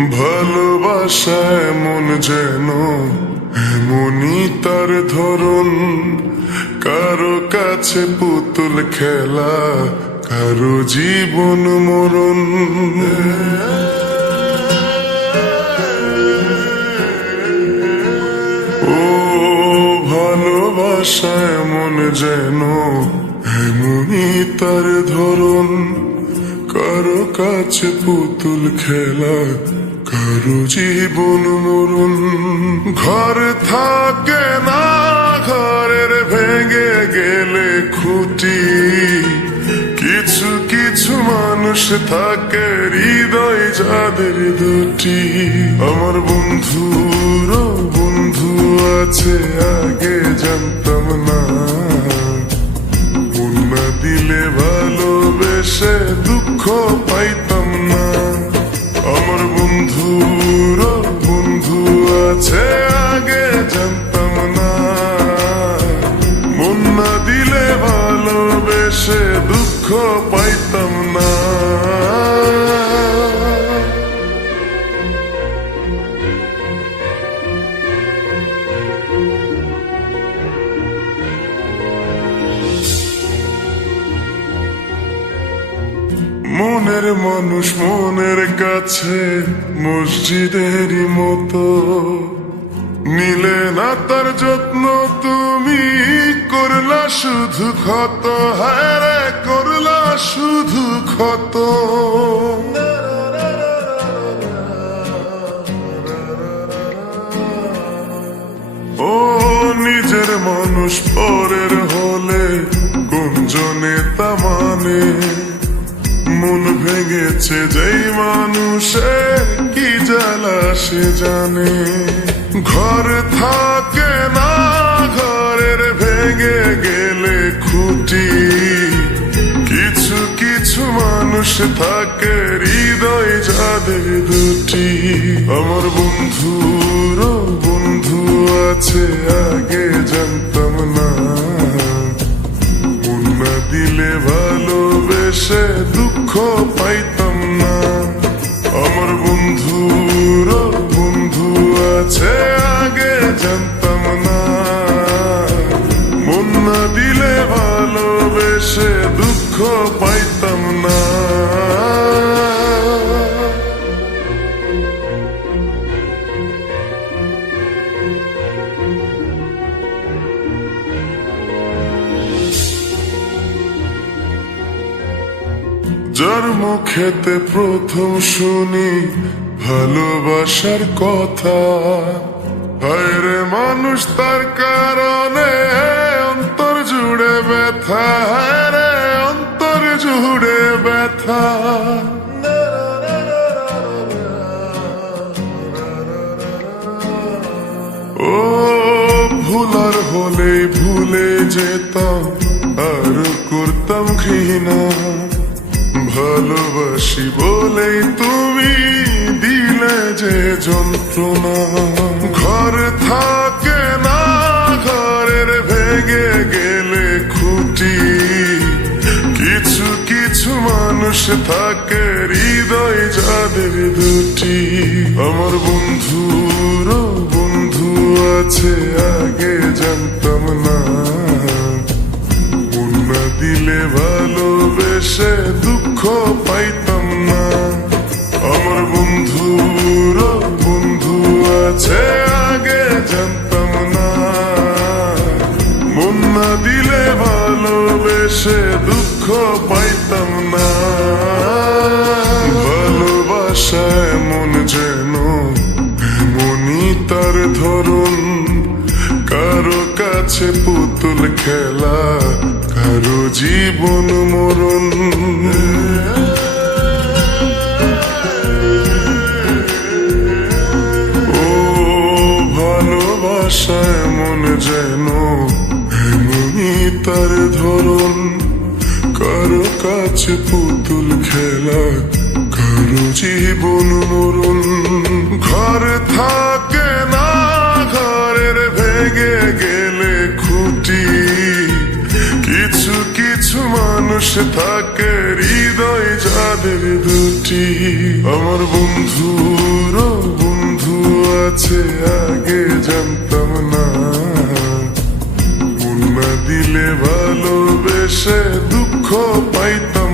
ভালোবাসা এমন যেন এমনই তার ধরন, কারো কাছে পুতুল খেলা, কারো জীবন মরণ। ও ভালোবাসা এমন যেন এমনই তার ধরন, কারো কাছে পুতুল খেলা, কারো জীবন মরণ। ঘর থাকে না, ঘরের ভেঙে গেলে খুঁটি, কিছু কিছু মানুষ থাকে হৃদয় যাদের দুটি। আমার বন্ধুর বন্ধু আছে আগে জানতাম না, মন না দিলে ভালোবেসে দুঃখ পাইতাম না। আমার বন্ধুর বন্ধু আছে আগে জানতাম না, মন না দিলে ভালোবেসে দুঃখ পাইতাম না। মনের মানুষ মনের কাছে মসজিদেরই মতো, নিলে না তার যত্ন তুমি করলা শুধু ক্ষত। হায় রে করলা শুধু ক্ষত। ও নিজের মানুষ পরের হলে কোন জনে তা মানে, মন ভেঙেছে যেই মানুষের কি জ্বালা সে জানে। ঘর থাকে না, ঘরের ভেঙে গেলে খুঁটি, কিছু কিছু মানুষ থাকে হৃদয় যাদের দুটি। আমার বন্ধুর বন্ধু আছে আগে জানতাম না, মন না দিলে ভালোবেসে দুঃখ পাইতাম না। আমার বন্ধুর বন্ধু আছে আগে জানতাম না, মন না দিলে ভালোবেসে দুঃখ পাইতাম না। যার মুখেতে প্রথম শুনি ভালোবাসার কথা, হায় রে মানুষ তার কারণে অন্তর জুড়ে ব্যথা। হায় রে অন্তর জুড়ে ব্যথা। ও ভুলার হলেই ভুলে যেতাম, আর করতাম ঘৃণা। ভালোবাসি বলেই তুমি দিলে যে যন্ত্রণা। ঘর থাকে না, ঘরের ভেঙে গেলে খুঁটি, কিছু কিছু মানুষ থাকে হৃদয় যাদের দুটি। আমার বন্ধুর বন্ধু আছে আগে জানতাম না, মন না দিলে ভালোবেসে দুঃখ পাইতাম না। আমার বন্ধুর বন্ধু আছে আগে জানতাম না, মন না দিলে ভালোবেসে দুঃখ পাইতাম না। ভালোবাসা এমন যেন এমনই তার ধরন, কারো কাছে পুতুল খেলা, কারো জীবন মরণ। ও ভালোবাসা এমন যেন এমনই তার ধরন, কারো কাছে পুতুল খেলা, কারো জীবন মরণ। ঘর থাকে না, ঘরের ভেঙে গেলে খুঁটি, কিছু কিছু মানুষ থাকে হৃদয় যাদের দুটি। আমার বন্ধুর আছে আগে জানতাম না, মন না দিলে ভালোবেসে দুঃখ পাইতাম